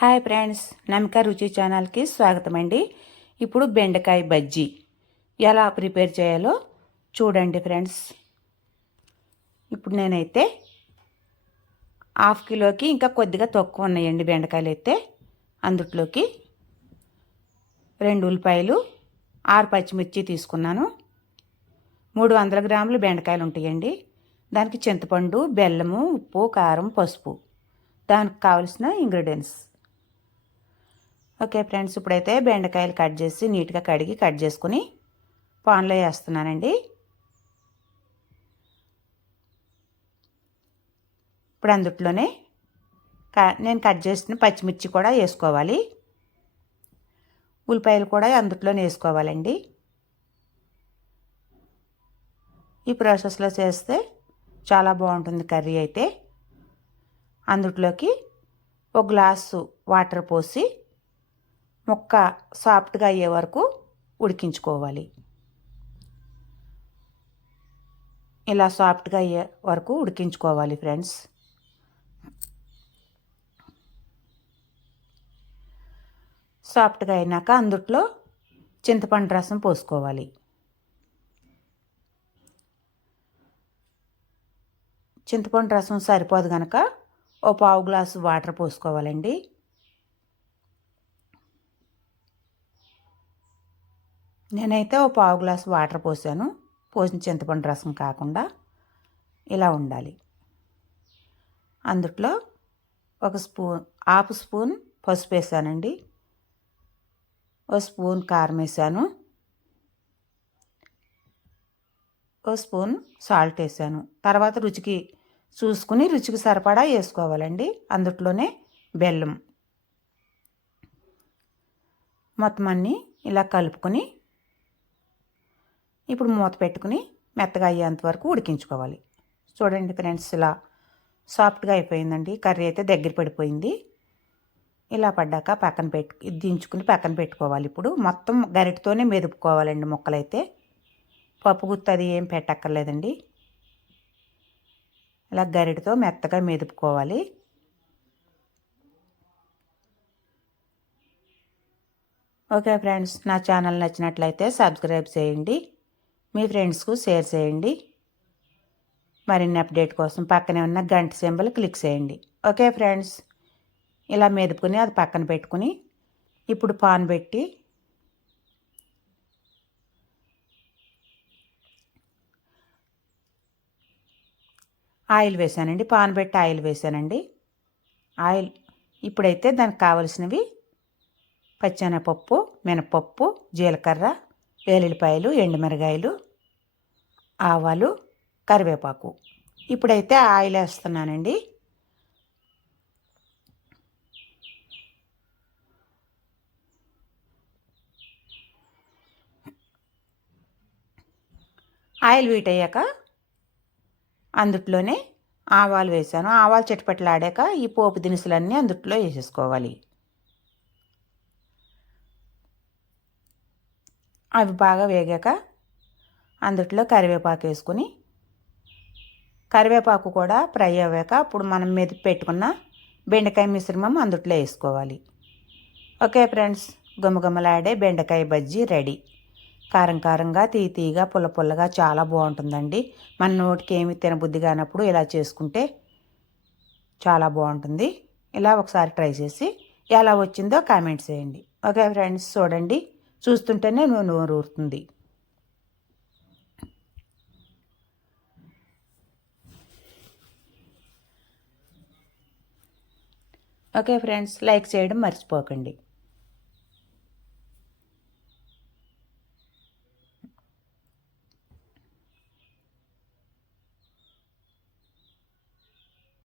Hi friends, నమిక రుచి ఛానల్కి స్వాగతం అండి. ఇప్పుడు బెండకాయ బజ్జీ ఎలా ప్రిపేర్ చేయాలో చూడండి ఫ్రెండ్స్. ఇప్పుడు నేనైతే హాఫ్ కిలోకి ఇంకా కొద్దిగా తక్కువ ఉన్నాయండి బెండకాయలు. అయితే అందులోకి 2 ఉల్లిపాయలు, 6 పచ్చిమిర్చి తీసుకున్నాను. 300 గ్రాములు బెండకాయలు ఉంటాయండి. దానికి చింతపండు, బెల్లము, ఉప్పు, కారం, పసుపు, దానికి కావలసిన ఇంగ్రీడియంట్స్. ఓకే ఫ్రెండ్స్, ఇప్పుడైతే బెండకాయలు కట్ చేసి నీట్గా కడిగి కట్ చేసుకుని పాన్లో వేస్తున్నానండి. ఇప్పుడు అందులోనే నేను కట్ చేసిన పచ్చిమిర్చి కూడా వేసుకోవాలి. ఉల్లిపాయలు కూడా అందులోనే వేసుకోవాలండి. ఈ ప్రాసెస్లో చేస్తే చాలా బాగుంటుంది కర్రీ. అయితే అందులోకి 1 గ్లాసు వాటర్ పోసి ముక్క సాఫ్ట్గా అయ్యే వరకు ఉడికించుకోవాలి. ఇలా సాఫ్ట్గా అయ్యే వరకు ఉడికించుకోవాలి ఫ్రెండ్స్. సాఫ్ట్గా అయినాక అందులో చింతపండు రసం పోసుకోవాలి. చింతపండు రసం సరిపోదు కనుక 1/4 గ్లాసు వాటర్ పోసుకోవాలండి. నేనైతే 1/4 గ్లాసు వాటర్ పోసాను. పోసిన చింతపండు రసం కాకుండా ఇలా ఉండాలి. అందులో 1 స్పూన్, హాఫ్ స్పూన్ పసుపు వేసానండి. 1 స్పూన్ కారం వేసాను. 1 స్పూన్ సాల్ట్ వేసాను. తర్వాత రుచికి చూసుకుని రుచికి సరిపడా వేసుకోవాలండి. అందులోనే బెల్లం. మొత్తం అన్నీ ఇలా కలుపుకొని ఇప్పుడు మూత పెట్టుకుని మెత్తగా అయ్యేంత వరకు ఉడికించుకోవాలి. చూడండి ఫ్రెండ్స్, ఇలా సాఫ్ట్గా అయిపోయిందండి. కర్రీ అయితే దగ్గర పడిపోయింది. ఇలా పడ్డాక పక్కన దించుకుని పక్కన పెట్టుకోవాలి. ఇప్పుడు మొత్తం గరిటతోనే మెదుపుకోవాలండి ముక్కలైతే. పప్పు గుత్తి అది ఏం పెట్టక్కర్లేదండి. ఇలా గరిటతో మెత్తగా మెదుపుకోవాలి. ఓకే ఫ్రెండ్స్, నా ఛానల్ నచ్చినట్లయితే సబ్స్క్రైబ్ చేయండి. మీ ఫ్రెండ్స్కు షేర్ చేయండి. మరిన్ని అప్డేట్ కోసం పక్కనే ఉన్న గంట సింబల్ క్లిక్ చేయండి. ఓకే ఫ్రెండ్స్, ఇలా మెదుపుకొని అది పక్కన పెట్టుకుని ఇప్పుడు పాన్ పెట్టి ఆయిల్ వేసానండి. పాన్ పెట్టి ఆయిల్ వేసానండి. ఆయిల్ ఇప్పుడైతే దానికి కావలసినవి పచ్చెనపప్పు, మినపప్పు, జీలకర్ర, వెల్లుల్లిపాయలు, ఎండుమిరగాయలు, ఆవాలు, కరివేపాకు. ఇప్పుడైతే ఆయిల్ వేస్తున్నానండి. ఆయిల్ వీట్ అయ్యాక అందులోనే ఆవాలు వేసాను. ఆవాలు చిటపట్లాడాక ఈ పోపు దినుసులన్నీ అందులో వేసేసుకోవాలి. అవి బాగా వేగాక అందులో కరివేపాకు వేసుకుని కరివేపాకు కూడా ఫ్రై అయ్యాక అప్పుడు మనం మెదిపి పెట్టుకున్న బెండకాయ మిశ్రమం అందులో వేసుకోవాలి. ఓకే ఫ్రెండ్స్, గుమగుమలాడే బెండకాయ బజ్జీ రెడీ. కారం కారంగా, తీయగా, పుల్ల పుల్లగా చాలా బాగుంటుందండి. మన నోటికి ఏమి తినబుద్ధి కానప్పుడు ఇలా చేసుకుంటే చాలా బాగుంటుంది. ఇలా ఒకసారి ట్రై చేసి ఎలా వచ్చిందో కామెంట్ చేయండి. ఓకే ఫ్రెండ్స్, చూడండి, చూస్తుంటేనే నోరు ఊరుతుంది. ఓకే ఫ్రెండ్స్, లైక్ చేయడం మర్చిపోకండి.